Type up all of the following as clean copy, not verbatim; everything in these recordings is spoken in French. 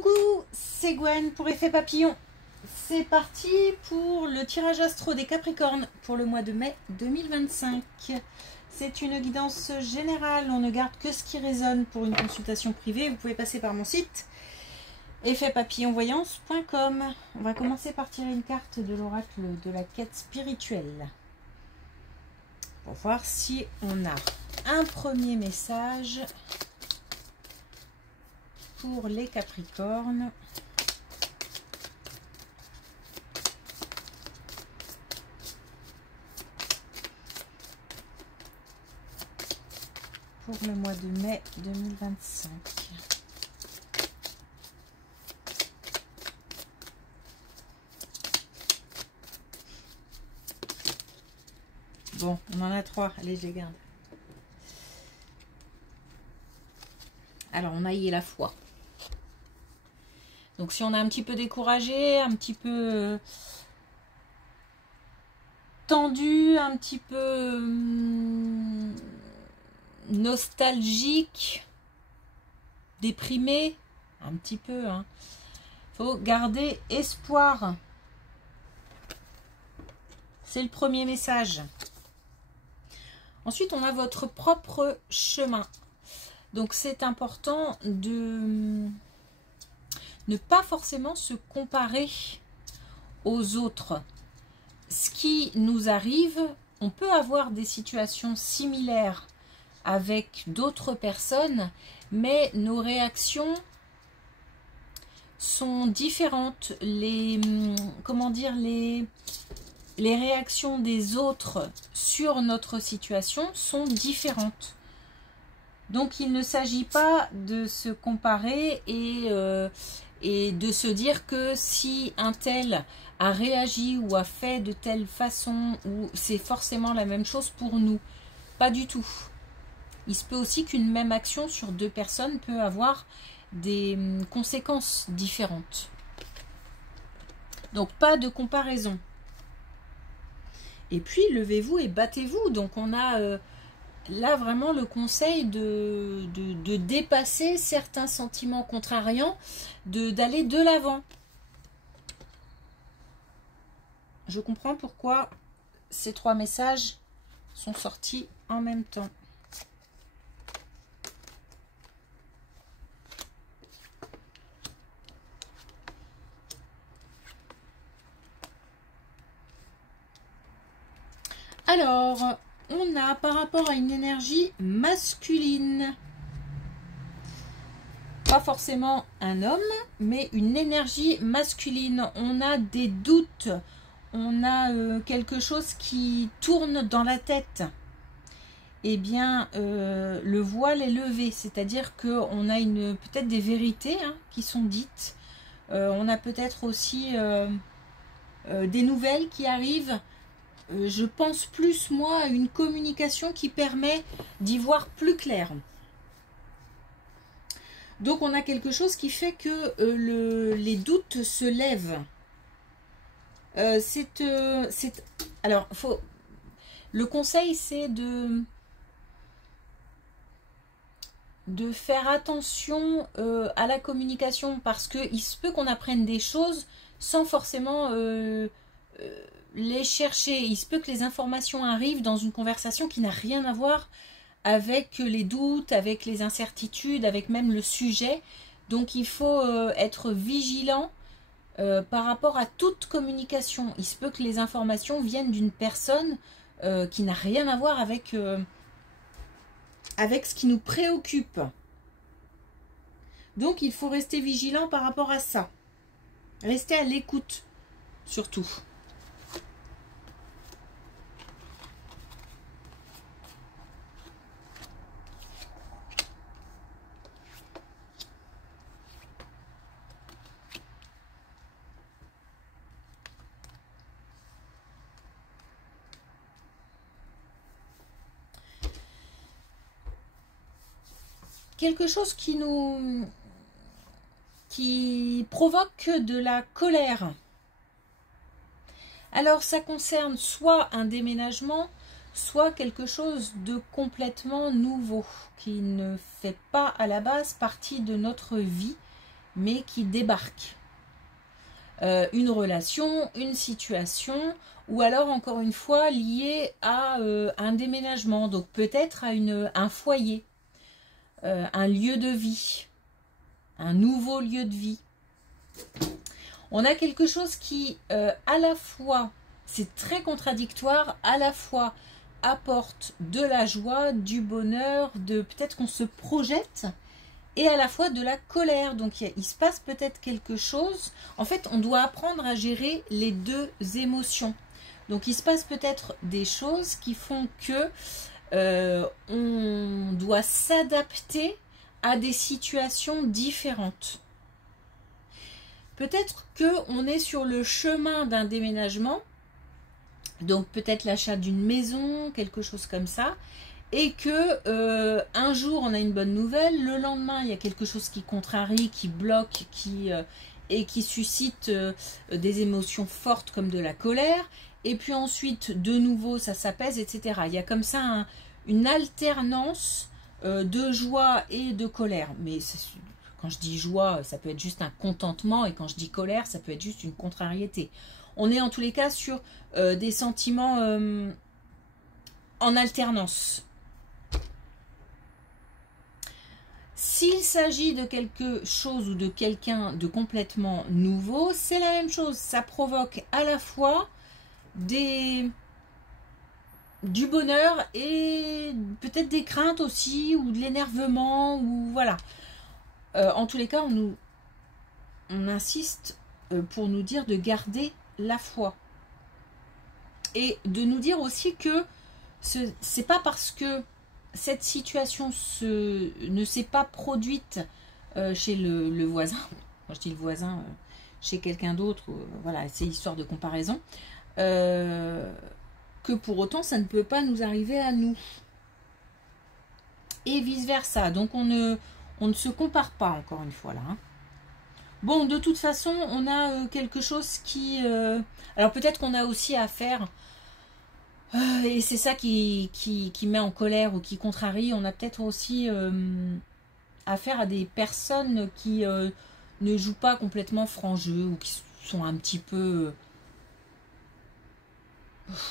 Coucou, c'est Gwen pour Effet Papillon. C'est parti pour le tirage astro des Capricornes pour le mois de mai 2025. C'est une guidance générale, on ne garde que ce qui résonne. Pour une consultation privée, vous pouvez passer par mon site effetpapillonvoyance.com. On va commencer par tirer une carte de l'oracle de la quête spirituelle pour voir si on a un premier message pour les Capricornes. Pour le mois de mai 2025. Bon, on en a 3. Allez, je les garde. Alors, on a y la foi. Donc, si on est un petit peu découragé, un petit peu tendu, un petit peu nostalgique, déprimé, un petit peu, hein. Faut garder espoir. C'est le premier message. Ensuite, on a votre propre chemin. Donc, c'est important de ne pas forcément se comparer aux autres. Ce qui nous arrive, on peut avoir des situations similaires avec d'autres personnes, mais nos réactions sont différentes. Comment dire, les réactions des autres sur notre situation sont différentes. Donc, il ne s'agit pas de se comparer et de se dire que si un tel a réagi ou a fait de telle façon, ou c'est forcément la même chose pour nous. Pas du tout. Il se peut aussi qu'une même action sur deux personnes peut avoir des conséquences différentes. Donc, pas de comparaison. Et puis, levez-vous et battez-vous. Donc, on a là vraiment le conseil de dépasser certains sentiments contrariants, d'aller de l'avant. Je comprends pourquoi ces 3 messages sont sortis en même temps. Alors, on a par rapport à une énergie masculine, pas forcément un homme, mais une énergie masculine. On a des doutes, on a quelque chose qui tourne dans la tête. Eh bien, le voile est levé, c'est-à-dire qu'on a peut-être des vérités qui sont dites. On a peut-être aussi des nouvelles qui arrivent. Je pense plus, moi, à une communication qui permet d'y voir plus clair. Donc, on a quelque chose qui fait que les doutes se lèvent. Alors, le conseil, c'est de faire attention à la communication, parce qu'il se peut qu'on apprenne des choses sans forcément les chercher. Il se peut que les informations arrivent dans une conversation qui n'a rien à voir avec les doutes, avec les incertitudes, avec même le sujet. Donc il faut être vigilant par rapport à toute communication. Il se peut que les informations viennent d'une personne qui n'a rien à voir avec ce qui nous préoccupe. Donc il faut rester vigilant par rapport à ça. Rester à l'écoute, surtout. Quelque chose qui provoque de la colère. Alors, ça concerne soit un déménagement, soit quelque chose de complètement nouveau, qui ne fait pas à la base partie de notre vie mais qui débarque. Une relation, une situation, ou alors encore une fois liée à un déménagement, donc peut-être à un foyer, un lieu de vie, un nouveau lieu de vie. On a quelque chose qui, à la fois, c'est très contradictoire, à la fois apporte de la joie, du bonheur, peut-être qu'on se projette, et à la fois de la colère. Donc il se passe peut-être quelque chose. En fait, on doit apprendre à gérer les deux émotions. Donc il se passe peut-être des choses qui font que on doit s'adapter à des situations différentes. Peut-être qu'on est sur le chemin d'un déménagement, donc peut-être l'achat d'une maison, quelque chose comme ça, et que un jour on a une bonne nouvelle, le lendemain il y a quelque chose qui contrarie, qui bloque, et qui suscite des émotions fortes comme de la colère, et puis ensuite de nouveau ça s'apaise, etc. Il y a comme ça une alternance de joie et de colère. Mais quand je dis joie, ça peut être juste un contentement, et quand je dis colère, ça peut être juste une contrariété. On est en tous les cas sur des sentiments en alternance. S'il s'agit de quelque chose ou de quelqu'un de complètement nouveau, c'est la même chose. Ça provoque à la fois du bonheur et peut-être des craintes aussi, ou de l'énervement, ou voilà. En tous les cas, on insiste pour nous dire de garder la foi. Et de nous dire aussi que c'est pas parce que cette situation ne s'est pas produite chez le voisin, quand je dis le voisin, chez quelqu'un d'autre, voilà, c'est histoire de comparaison, que pour autant ça ne peut pas nous arriver à nous. Et vice versa. Donc on ne se compare pas, encore une fois là. Hein. Bon, de toute façon, on a quelque chose qui... alors peut-être qu'on a aussi à faire... et c'est ça qui met en colère ou qui contrarie. On a peut-être aussi affaire à des personnes qui ne jouent pas complètement franc jeu, ou qui sont un petit peu...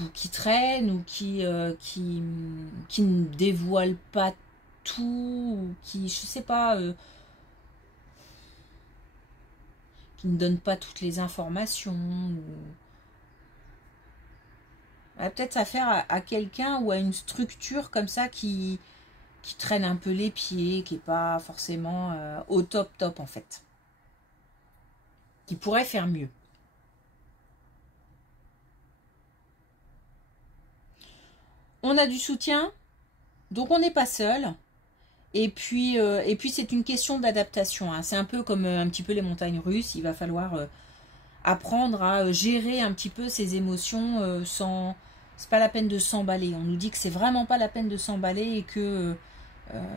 ou qui traînent, ou qui ne dévoilent pas tout, ou qui, je sais pas... qui ne donnent pas toutes les informations. On a peut-être affaire à quelqu'un ou à une structure comme ça qui traîne un peu les pieds, qui n'est pas forcément au top en fait. Qui pourrait faire mieux. On a du soutien, donc on n'est pas seul. Et puis c'est une question d'adaptation. Hein. C'est un peu comme un petit peu les montagnes russes. Il va falloir apprendre à gérer un petit peu ses émotions sans... C'est pas la peine de s'emballer. On nous dit que c'est vraiment pas la peine de s'emballer et que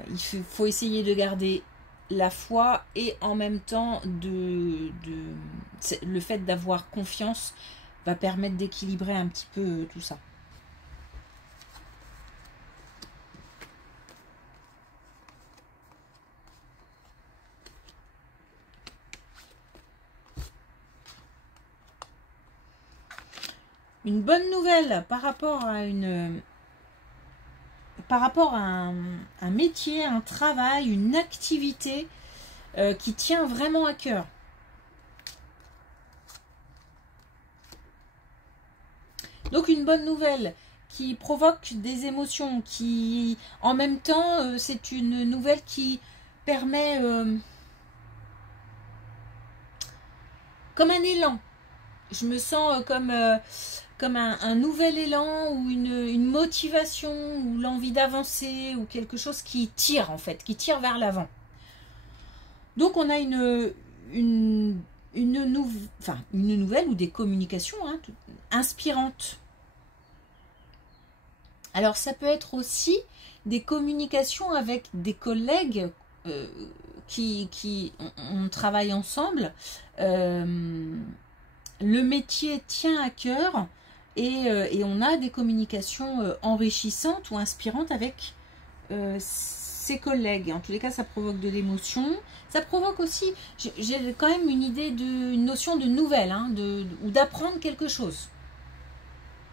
il faut essayer de garder la foi, et en même temps le fait d'avoir confiance va permettre d'équilibrer un petit peu tout ça. Une bonne nouvelle par rapport à un métier, un travail, une activité qui tient vraiment à cœur. Donc une bonne nouvelle qui provoque des émotions, qui en même temps c'est une nouvelle qui permet comme un élan. Je me sens comme un nouvel élan, ou une motivation, ou l'envie d'avancer, ou quelque chose qui tire en fait, qui tire vers l'avant. Donc on a une nouvelle ou des communications inspirantes. Alors ça peut être aussi des communications avec des collègues on travaille ensemble. Le métier tient à cœur, et on a des communications enrichissantes ou inspirantes avec ses collègues. En tous les cas, ça provoque de l'émotion. Ça provoque aussi, j'ai quand même une idée, une notion de nouvelle, hein, ou d'apprendre quelque chose.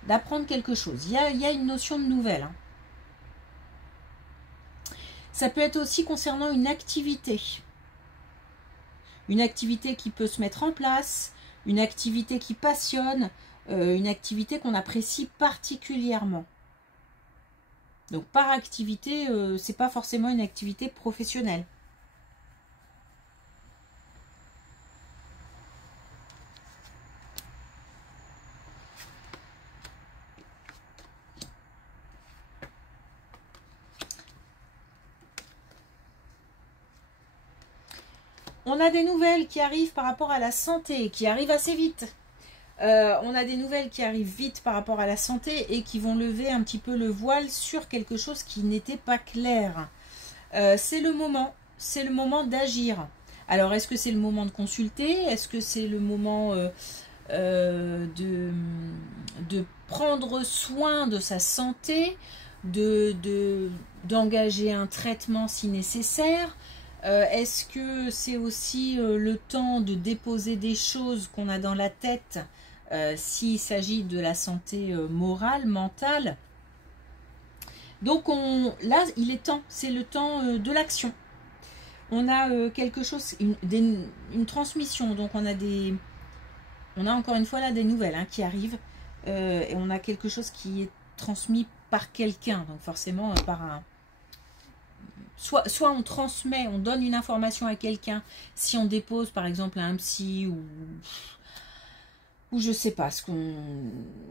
D'apprendre quelque chose. Il y a une notion de nouvelle. Hein. Ça peut être aussi concernant une activité. Une activité qui peut se mettre en place, une activité qui passionne, une activité qu'on apprécie particulièrement. Donc par activité, c'est pas forcément une activité professionnelle. On a des nouvelles qui arrivent par rapport à la santé, qui arrivent assez vite. On a des nouvelles qui arrivent vite par rapport à la santé et qui vont lever un petit peu le voile sur quelque chose qui n'était pas clair. C'est le moment d'agir. Alors, est-ce que c'est le moment de consulter? Est-ce que c'est le moment de prendre soin de sa santé, d'engager un traitement si nécessaire? Est-ce que c'est aussi le temps de déposer des choses qu'on a dans la tête s'il s'agit de la santé morale, mentale? Donc là, il est temps, c'est le temps de l'action. On a quelque chose, une transmission, donc on a encore une fois là des nouvelles hein, qui arrivent et on a quelque chose qui est transmis par quelqu'un, donc forcément par un... Soit on transmet, on donne une information à quelqu'un, si on dépose par exemple à un psy ou je sais pas,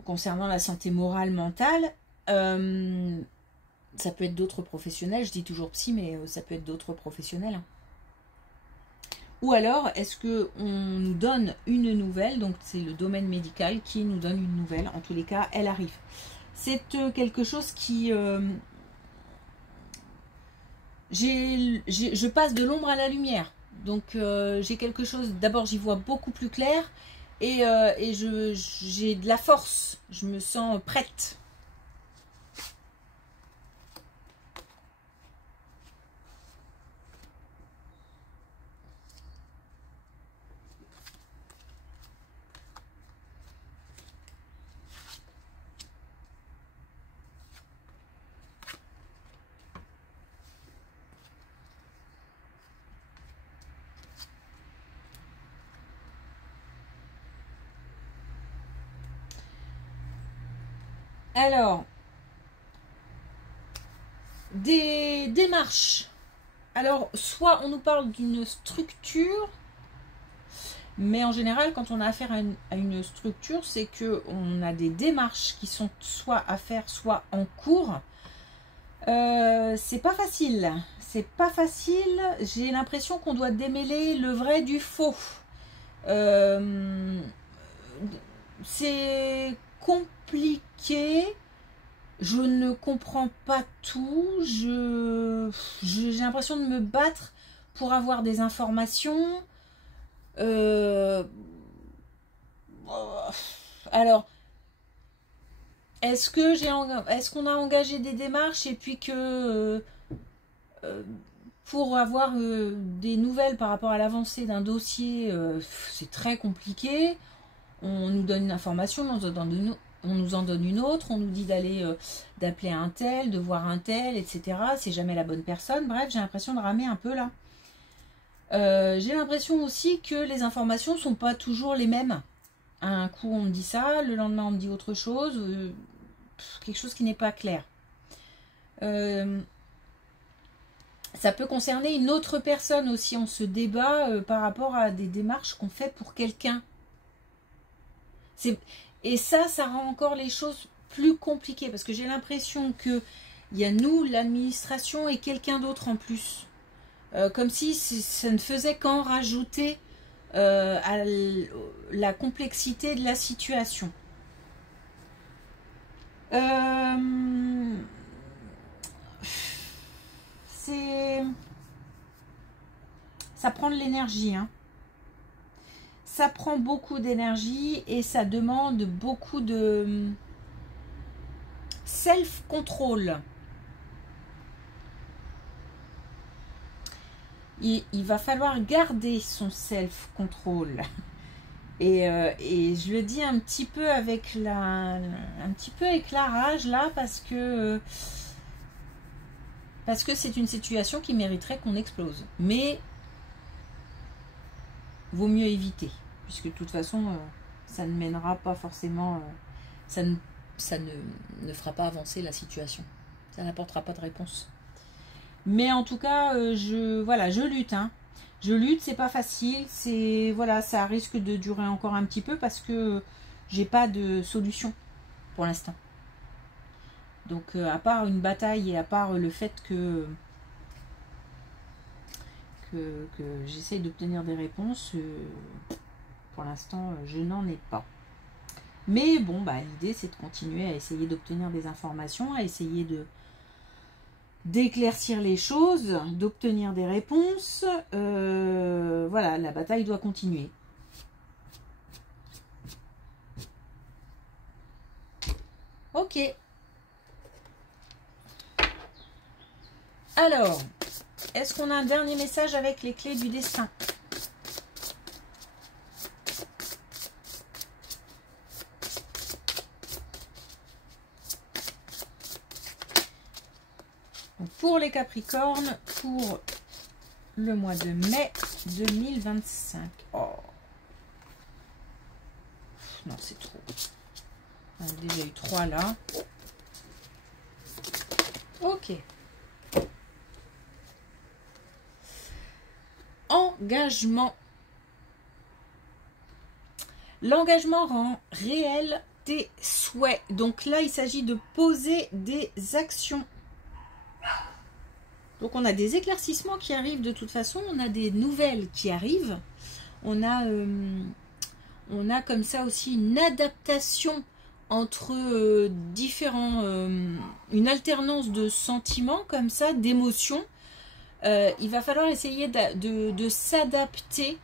concernant la santé morale, mentale, ça peut être d'autres professionnels, je dis toujours psy, mais ça peut être d'autres professionnels. Ou alors, est-ce qu'on nous donne une nouvelle, donc c'est le domaine médical qui nous donne une nouvelle, en tous les cas, elle arrive. C'est quelque chose qui... je passe de l'ombre à la lumière, donc j'ai quelque chose, d'abord j'y vois beaucoup plus clair, et j'ai de la force, je me sens prête. Alors, des démarches. Alors, soit on nous parle d'une structure, mais en général, quand on a affaire à une structure, c'est qu'on a des démarches qui sont soit à faire, soit en cours. C'est pas facile. C'est pas facile. J'ai l'impression qu'on doit démêler le vrai du faux. C'est compliqué. Je ne comprends pas tout. J'ai l'impression de me battre pour avoir des informations. Alors, est-ce qu'on a engagé des démarches et puis que pour avoir des nouvelles par rapport à l'avancée d'un dossier, c'est très compliqué. On nous donne une information, on nous en donne une autre, on nous dit d'appeler un tel, de voir un tel, etc. C'est jamais la bonne personne. Bref, j'ai l'impression de ramer un peu là. J'ai l'impression aussi que les informations sont pas toujours les mêmes. Un coup on me dit ça, le lendemain on me dit autre chose, quelque chose qui n'est pas clair. Ça peut concerner une autre personne aussi, on se débat par rapport à des démarches qu'on fait pour quelqu'un. Et ça rend encore les choses plus compliquées, parce que j'ai l'impression qu'il y a nous, l'administration, et quelqu'un d'autre en plus. Comme si ça ne faisait qu'en rajouter à la complexité de la situation. Ça prend de l'énergie, hein. Ça prend beaucoup d'énergie et ça demande beaucoup de self-control. il va falloir garder son self-control. Et je le dis un petit peu avec la rage là, parce que c'est une situation qui mériterait qu'on explose. Mais vaut mieux éviter, puisque de toute façon, ça ne mènera pas forcément, ça ne fera pas avancer la situation. Ça n'apportera pas de réponse. Mais en tout cas, je lutte. Hein. Je lutte, c'est pas facile. Voilà, ça risque de durer encore un petit peu parce que j'ai pas de solution pour l'instant. Donc, à part une bataille et à part le fait que j'essaye d'obtenir des réponses, pour l'instant, je n'en ai pas. Mais bon, l'idée, c'est de continuer à essayer d'obtenir des informations, à essayer d'éclaircir les choses, d'obtenir des réponses. Voilà, la bataille doit continuer. Ok. Alors, est-ce qu'on a un dernier message avec les clés du destin? Donc pour les Capricornes, pour le mois de mai 2025. Oh. Non, c'est trop. On a déjà eu 3 là. Ok. Engagement. L'engagement rend réel tes souhaits. Donc là, il s'agit de poser des actions. Donc on a des éclaircissements qui arrivent de toute façon. On a des nouvelles qui arrivent. On a comme ça aussi une adaptation entre différents... une alternance de sentiments comme ça, d'émotions. Il va falloir essayer de s'adapter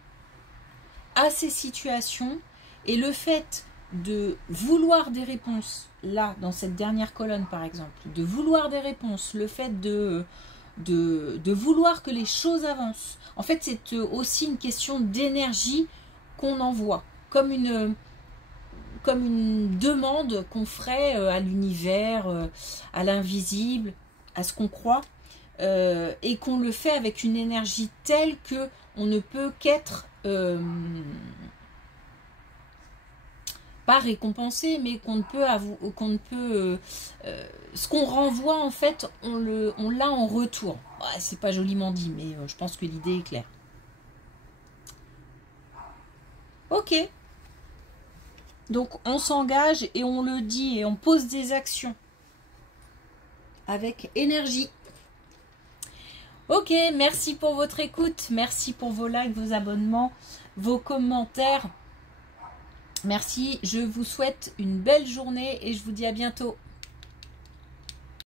à ces situations, et le fait de vouloir des réponses, là, dans cette dernière colonne par exemple, de vouloir des réponses, le fait de vouloir que les choses avancent, en fait c'est aussi une question d'énergie qu'on envoie, comme une demande qu'on ferait à l'univers, à l'invisible, à ce qu'on croit. Et qu'on le fait avec une énergie telle que on ne peut qu'être pas récompensé, mais qu'on ne peut ce qu'on renvoie en fait, on l'a en retour. Ouais, c'est pas joliment dit, mais je pense que l'idée est claire. Ok. Donc on s'engage et on le dit et on pose des actions avec énergie. Ok, merci pour votre écoute, merci pour vos likes, vos abonnements, vos commentaires. Merci, je vous souhaite une belle journée et je vous dis à bientôt.